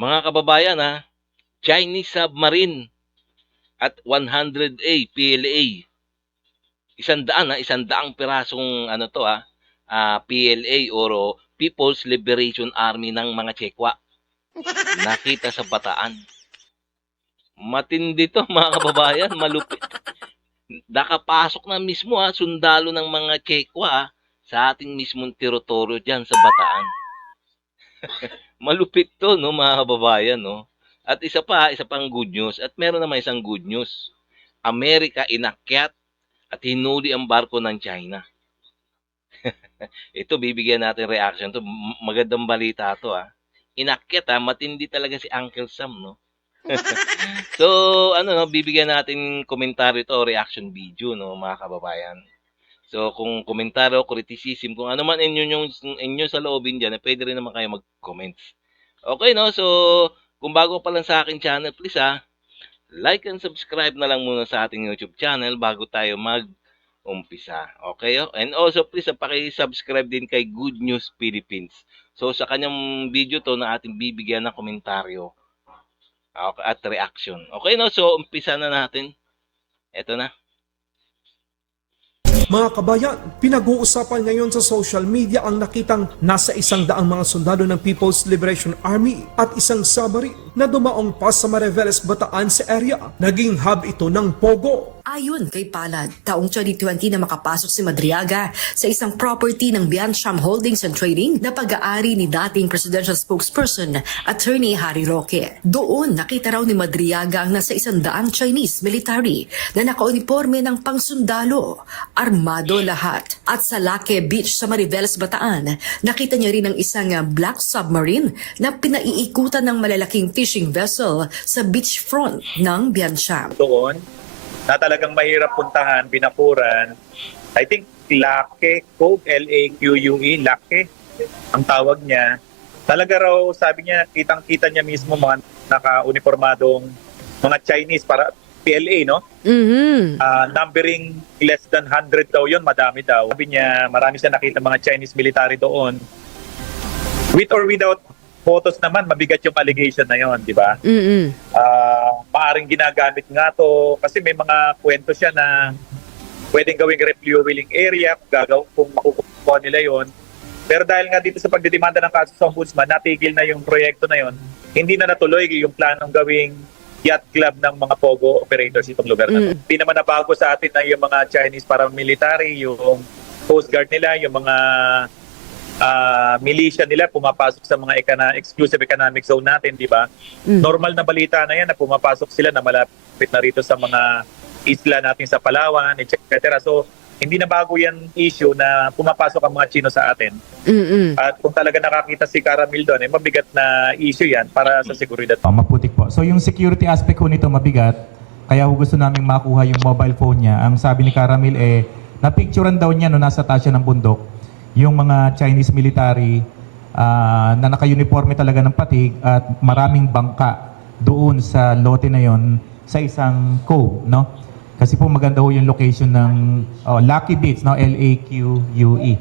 Mga kababayan ha, Chinese submarine at 100A PLA. 100 pirasong PLA o People's Liberation Army ng mga Chekwa. Nakita sa Bataan. Matindi to mga kababayan, malupit. Nakapasok na mismo sundalo ng mga Chekwa sa ating mismong teritoryo diyan sa Bataan. Malupit to no mga kababayan no. At isa pang good news at meron naman isang good news. Amerika inakyat at hinuli ang barko ng China. Ito bibigyan natin reaction to. Magandang balita to Inakyat matindi talaga si Uncle Sam no. So bibigyan natin komentaryo to, reaction video no mga kababayan. So kung komentaryo, criticism, kung ano man inyo sa loobin diyan, pwede rin naman kayo mag-comments. Okay no? So kung bago pa lang sa akin channel, please like and subscribe na lang muna sa ating YouTube channel bago tayo mag-umpisa. Okay? And also please paki-subscribe din kay Good News Philippines. So sa kanyang video to na ating bibigyan ng komentaryo at reaction. Okay no? So umpisa na natin. Ito na. Mga kabayan, pinag-uusapan ngayon sa social media ang nakitang nasa 100 mga sundalo ng People's Liberation Army at isang submarine na dumaong pa sa Mariveles, Bataan sa area. Naging hub ito ng Pogo. Ayon kay Palad, taong 2020 na makapasok si Madriaga sa isang property ng Biancham Holdings and Trading na pag-aari ni dating presidential spokesperson Attorney Harry Roque. Doon nakita raw ni Madriaga ang nasa 100 Chinese military na nakauniforme ng pangsundalo, armado lahat. At sa Laque Beach sa Mariveles, Bataan, nakita niya rin ang isang black submarine na pinaiikutan ng malalaking fishing vessel sa beachfront ng Biancham. Doon na talagang mahirap puntahan, binakuran. I think Laque Cove, L-A-Q-U-E, Laque, ang tawag niya. Talaga raw, sabi niya, kitang-kita niya mismo mga naka-uniformadong mga Chinese para PLA, no? Numbering less than 100 daw yun, madami daw. Sabi niya, marami siya nakita mga Chinese military doon. With or without photos naman, mabigat yung allegation na yon, di ba? Maaring ginagamit nga to kasi may mga kwento siya na pwedeng gawing refueling area kung makukuha nila yon. Pero dahil nga dito sa pagdidemanda ng kaso sa ombudsman, natigil na yung proyekto na yon. Hindi na natuloy yung planong gawing yacht club ng mga Pogo operators itong lugar na to. Hindi naman nabago sa atin na yung mga Chinese paramilitary, yung Coast Guard nila, yung mga militia nila pumapasok sa mga exclusive economic zone natin, di ba? Normal na balita na yan na pumapasok sila na malapit na rito sa mga isla natin sa Palawan, etc. So, hindi na bago yan issue na pumapasok ang mga Chino sa atin. At kung talaga nakakita si Caramil doon, mabigat na issue yan para sa seguridad. Maputik po. So yung security aspect ko nito mabigat, kaya gusto naming makuha yung mobile phone niya. Ang sabi ni Caramil napicturean daw niya no nasa tasya ng bundok yung mga Chinese military na naka-uniforme talaga ng patig at maraming bangka doon sa lote na yon sa isang cove, no? Kasi po maganda ho yung location ng Lucky Beach, no? L-A-Q-U-E.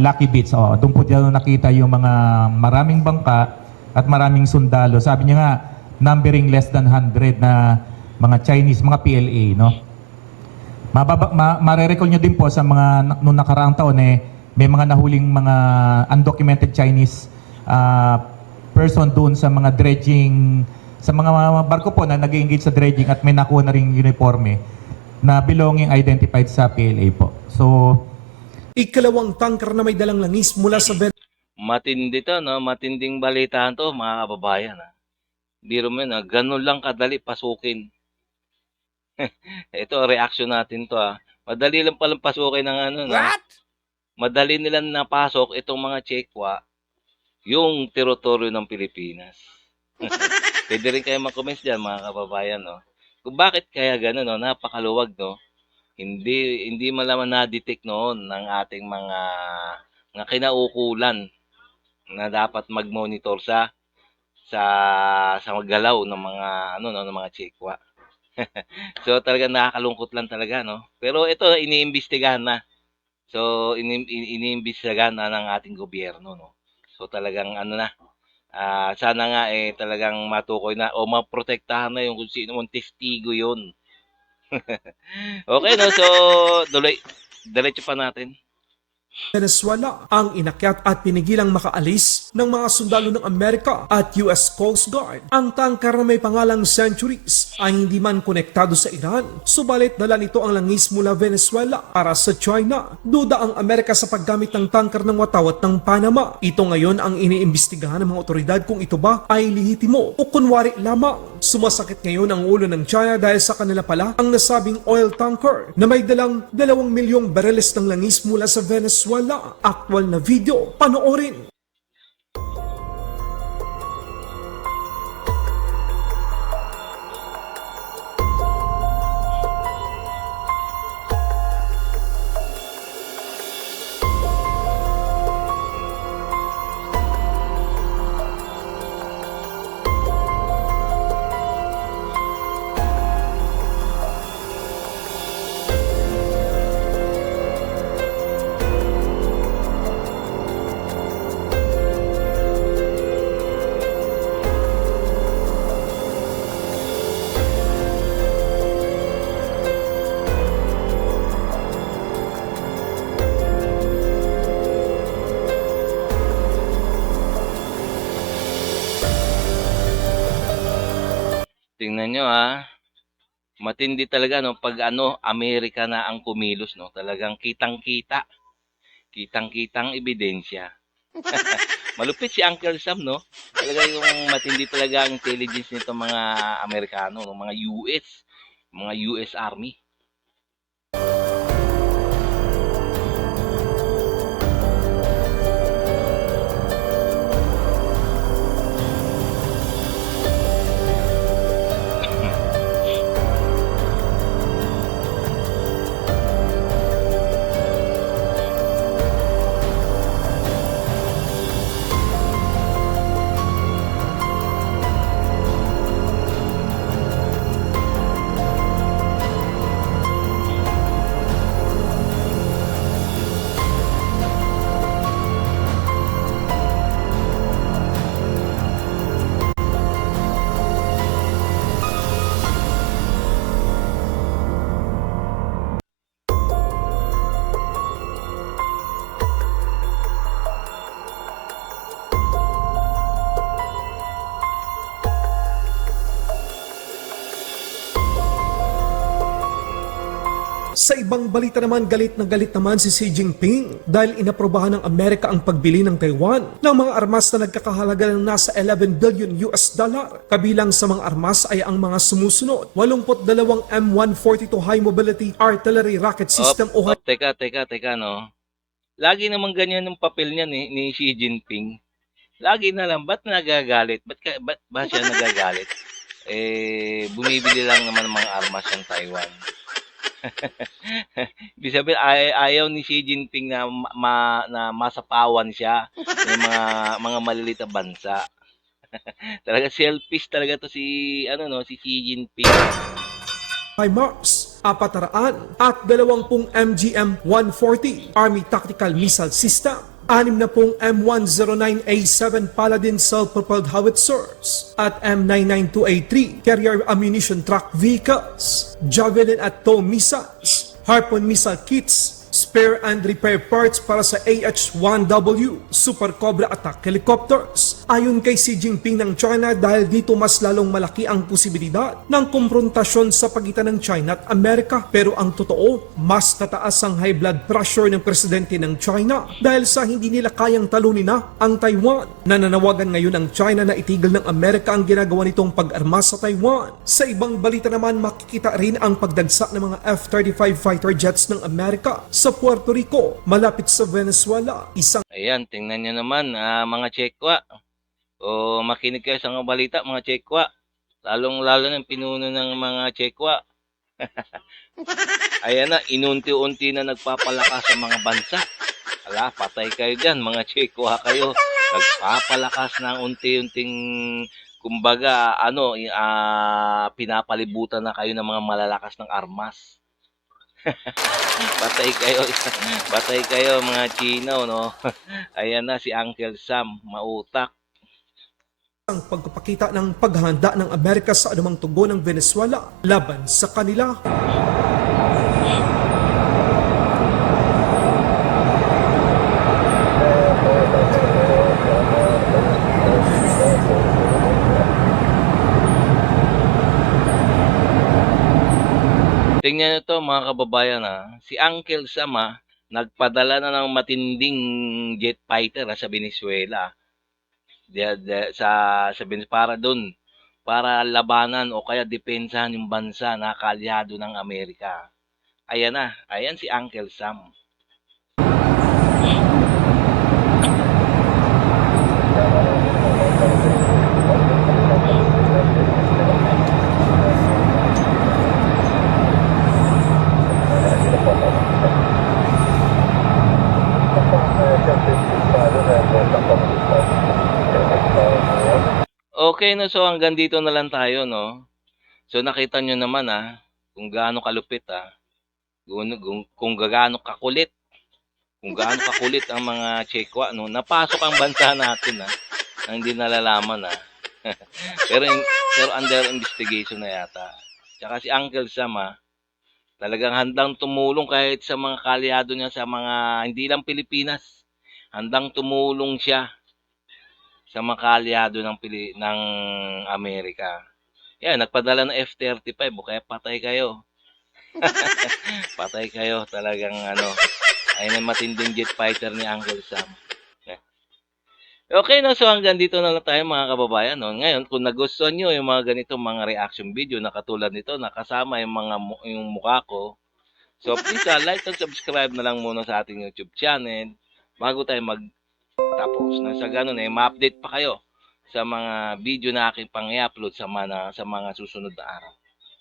Lucky Beach, doon po dito nakita yung mga maraming bangka at maraming sundalo. Sabi niya nga, numbering less than 100 na mga Chinese, mga PLA, no? Mare-recall nyo din po sa mga noong nakaraang taon may mga nahuling mga undocumented Chinese person doon sa mga dredging, sa mga barko po na nag-engage sa dredging at may nakuha na ring uniforme na belonging identified sa PLA po. So, Ikalawang tanker na may dalang langis mula sa Matindi to, no? Matinding balita to, mga kababayan. Biro mo na, ganun lang kadali pasukin. Ito, reaction natin to Madali lang palang pasukin ng What? Madali nilang napasok itong mga Chekwa yung teritoryo ng Pilipinas. Pwede rin kayo mag-comments dyan, mga kababayan, no? Kung bakit kaya gano'n, no? Napakaluwag, no? Hindi malaman na-detect noon ng ating mga kinaukulan na dapat mag-monitor sa maggalaw ng mga ng mga Chekwa. So talaga nakakalungkot lang talaga, no? Pero ito iniimbestigahan na. So iniimbestigahan na ng ating gobyerno, no? So talagang Sana nga talagang matukoy na o maprotektahan na yung kung sino mong testigo yun. Okay, no? So, diretso pa natin. Venezuela ang inakyat at pinigilang makaalis ng mga sundalo ng Amerika at US Coast Guard. Ang tangkar na may pangalang Centuries ay hindi man konektado sa Iran, subalit dala nito ang langis mula Venezuela para sa China. Duda ang Amerika sa paggamit ng tangkar ng watawat ng Panama. Ito ngayon ang iniimbestigahan ng mga otoridad kung ito ba ay lihitimo o kunwari lamang. Sumasakit ngayon ang ulo ng China dahil sa kanila pala ang nasabing oil tanker na may dalang 2 milyong bareles ng langis mula sa Venezuela. Aktwal na video, panoorin. Tingnan nyo matindi talaga no pag Amerika na ang kumilos no. Talagang kitang-kita. Kitang-kitang ebidensya. Malupit si Uncle Sam no. Talaga yung matindi talaga ang intelligence nito mga Amerikano, no? Mga US Army. Sa ibang balita naman, galit na galit naman si Xi Jinping dahil inaprobahan ng Amerika ang pagbili ng Taiwan ng mga armas na nagkakahalaga ng nasa 11 billion US dollar. Kabilang sa mga armas ay ang mga sumusunod: 82 M142 High Mobility Artillery Rocket System o Teka no. Lagi naman ganyan yung papel niya ni Xi Jinping. Lagi na lang, ba't nagagalit? Ba't ba siya nagagalit? Bumibili lang naman ng mga armas ng Taiwan. Ibig sabihin, ayaw ni Xi Jinping na, na masapawan siya ng mga maliliit na bansa. Talaga selfish talaga to si Xi Jinping. HIMARS, 400 at 20 MGM-140 Army Tactical Missile System, 60 M109A7 Paladin self-propelled howitzers at M992A3 carrier ammunition truck vehicles, Javelin at TOW missiles, Harpoon missile kits, spare and repair parts para sa AH-1W Super Cobra attack helicopters. Ayon kay Xi Jinping ng China, dahil dito mas lalong malaki ang posibilidad ng komprontasyon sa pagitan ng China at Amerika. Pero ang totoo, mas tataas ang high blood pressure ng presidente ng China dahil sa hindi nila kayang talunin na ang Taiwan. Nananawagan ngayon ang China na itigil ng Amerika ang ginagawa nitong pag-arma sa Taiwan. Sa ibang balita naman, makikita rin ang pagdagsa ng mga F-35 fighter jets ng Amerika sa Puerto Rico, malapit sa Venezuela. Ayan, tingnan nyo naman, mga Tsekwa. O makinig kayo sa mga balita, mga Tsekwa. Lalong-lalo ng pinuno ng mga Tsekwa. Ayan na, inunti-unti na nagpapalakas sa mga bansa. Ala, patay kayo dyan, mga Tsekwa kayo. Nagpapalakas ng unti-unting, kumbaga, pinapalibutan na kayo ng mga malalakas ng armas. Batay kayo mga Chino, no? Ayan na si Uncle Sam, mautak. pagpapakita ng paghahanda ng Amerika sa anumang tugon ng Venezuela laban sa kanila. Tingnan nyo to mga kababayan si Uncle Sam nagpadala na ng matinding jet fighter sa Venezuela. Para doon, para labanan o kaya depensahan yung bansa na kaalyado ng Amerika. Ayan si Uncle Sam. Okay, no, so hanggang dito na lang tayo, no? So nakita nyo naman kung gaano kalupit kung gaano kakulit, ang mga Chekwa, no? Napasok ang bansa natin na hindi nalalaman pero under investigation na yata. Tsaka si Uncle Sam talagang handang tumulong kahit sa mga kaalyado niya sa mga hindi lang Pilipinas. Handang tumulong siya sa mga kaalyado ng Amerika. Yan, nagpadala ng F-35 kaya patay kayo. Patay kayo talagang ayun ang matinding jet fighter ni Uncle Sam. Okay, no, so hanggang dito na lang tayo mga kababayan, no. Ngayon, kung nagustuhan niyo yung mga ganitong mga reaction video na katulad nito, nakasama yung mukha ko, so please like and subscribe na lang muna sa ating YouTube channel bago tayo magtapos. Sa ganun ma-update pa kayo sa mga video na aking pang i-upload sa mga susunod na araw.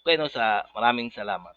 Okay, no, maraming salamat.